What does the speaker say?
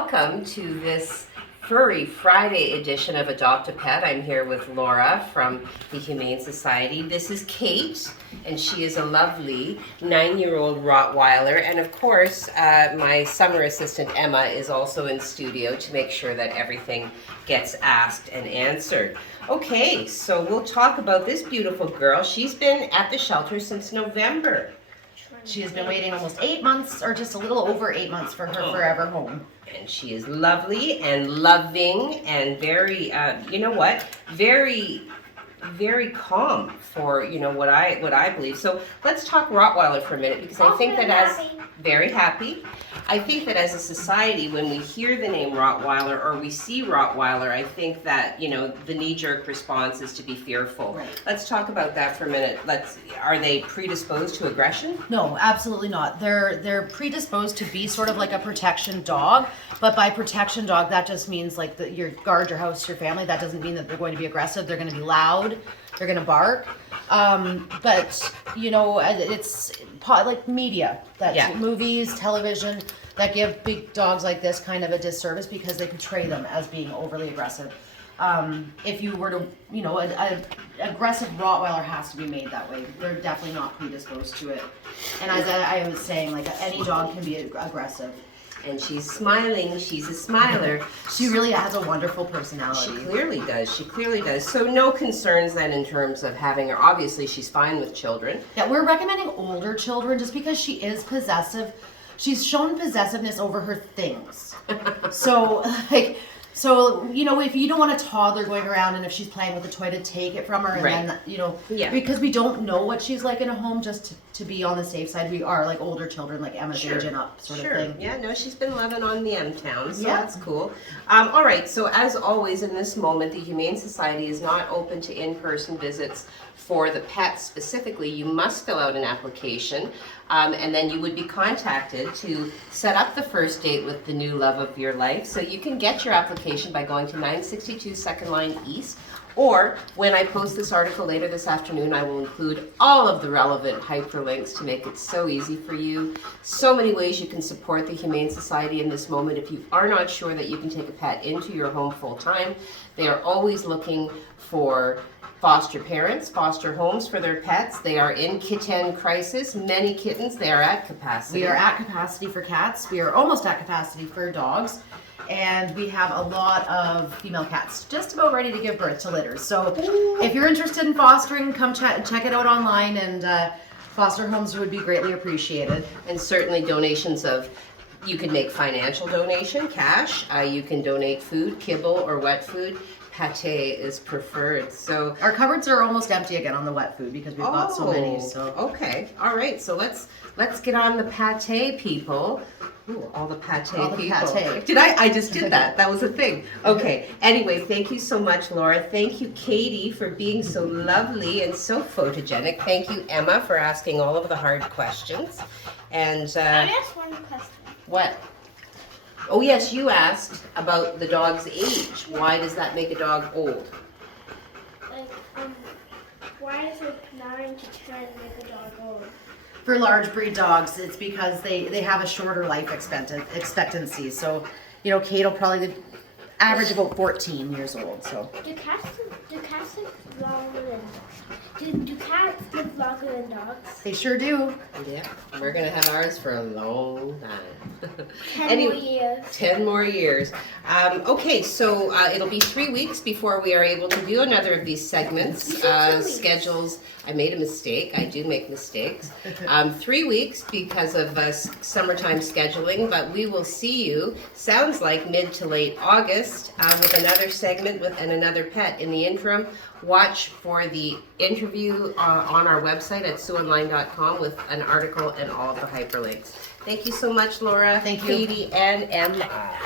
welcome to this Furry Friday edition of Adopt a Pet. I'm here with Laura from the Humane Society. This is Kate, and she is a lovely 9-year-old Rottweiler. And of course, my summer assistant Emma is also in studio to make sure that everything gets asked and answered. Okay, so we'll talk about this beautiful girl. She's been at the shelter since November. She has been waiting almost 8 months, or just a little over 8 months for her forever home. And she is lovely and loving and very, very calm for, what I believe. So let's talk Rottweiler for a minute, because I think that very happy. I think that as a society, when we hear the name Rottweiler or we see Rottweiler, I think that, the knee-jerk response is to be fearful. Right. Let's talk about that for a minute. Are they predisposed to aggression? No, absolutely not. They're predisposed to be sort of like a protection dog, but by protection dog, that just means like that you guard your house, your family. That doesn't mean that they're going to be aggressive. They're going to be loud. They're going to bark. But it's like media, that's movies, television, that give big dogs like this kind of a disservice because they portray them as being overly aggressive. If you were to, an aggressive Rottweiler has to be made that way. They're definitely not predisposed to it. And as I was saying, like any dog can be aggressive. And she's smiling. She's a smiler. She really has a wonderful personality. She clearly does. She clearly does. So no concerns then in terms of having her. Obviously, she's fine with children. Yeah, we're recommending older children just because she is possessive. She's shown possessiveness over her things. So, if you don't want a toddler going around and if she's playing with a toy to take it from her and then, because we don't know what she's like in a home, just to be on the safe side, we are like older children, like Emma's age and up sort of thing. Yeah, no, she's been living on the M-Town, so that's cool. All right, so as always in this moment, the Humane Society is not open to in-person visits for the pets specifically. You must fill out an application, and then you would be contacted to set up the first date with the new love of your life. So you can get your application by going to 962 Second Line East, or when I post this article later this afternoon, I will include all of the relevant hyperlinks to make it so easy for you. So many ways you can support the Humane Society in this moment. If you are not sure that you can take a pet into your home full time, they are always looking for foster parents, foster homes for their pets. They are in kitten crisis. Many kittens, they are at capacity. We are at capacity for cats. We are almost at capacity for dogs. And we have a lot of female cats just about ready to give birth to litters. So if you're interested in fostering, come check it out online, and foster homes would be greatly appreciated. And certainly donations you can make financial donation, cash. You can donate food, kibble or wet food. Pate is preferred. So our cupboards are almost empty again on the wet food because we've got so many. So okay, all right. So let's get on the pate, people. Ooh, all the pate people. Did I just did that. That was a thing. Okay. Anyway, thank you so much, Laura. Thank you, Katie, for being so lovely and so photogenic. Thank you, Emma, for asking all of the hard questions. And I asked one question. What? Oh yes, you asked about the dog's age. Why does that make a dog old? Why is it 9 to 10 make a dog old? For large breed dogs, it's because they have a shorter life expectancy. So, Kate will probably average about 14 years old. So. Do cats live longer than do cats live longer than dogs? They sure do. Yeah, we're gonna have ours for a long time. 10 more years. 10 more years. Okay, so it'll be 3 weeks before we are able to do another of these segments. Schedules. I made a mistake. I do make mistakes. 3 weeks because of summertime scheduling, but we will see you, sounds like mid to late August, with another segment and another pet. In the interim, watch for the interview on our website at SiouxOnline.com with an article and all of the hyperlinks. Thank you so much, Laura. Thank you. Katie, and Emma.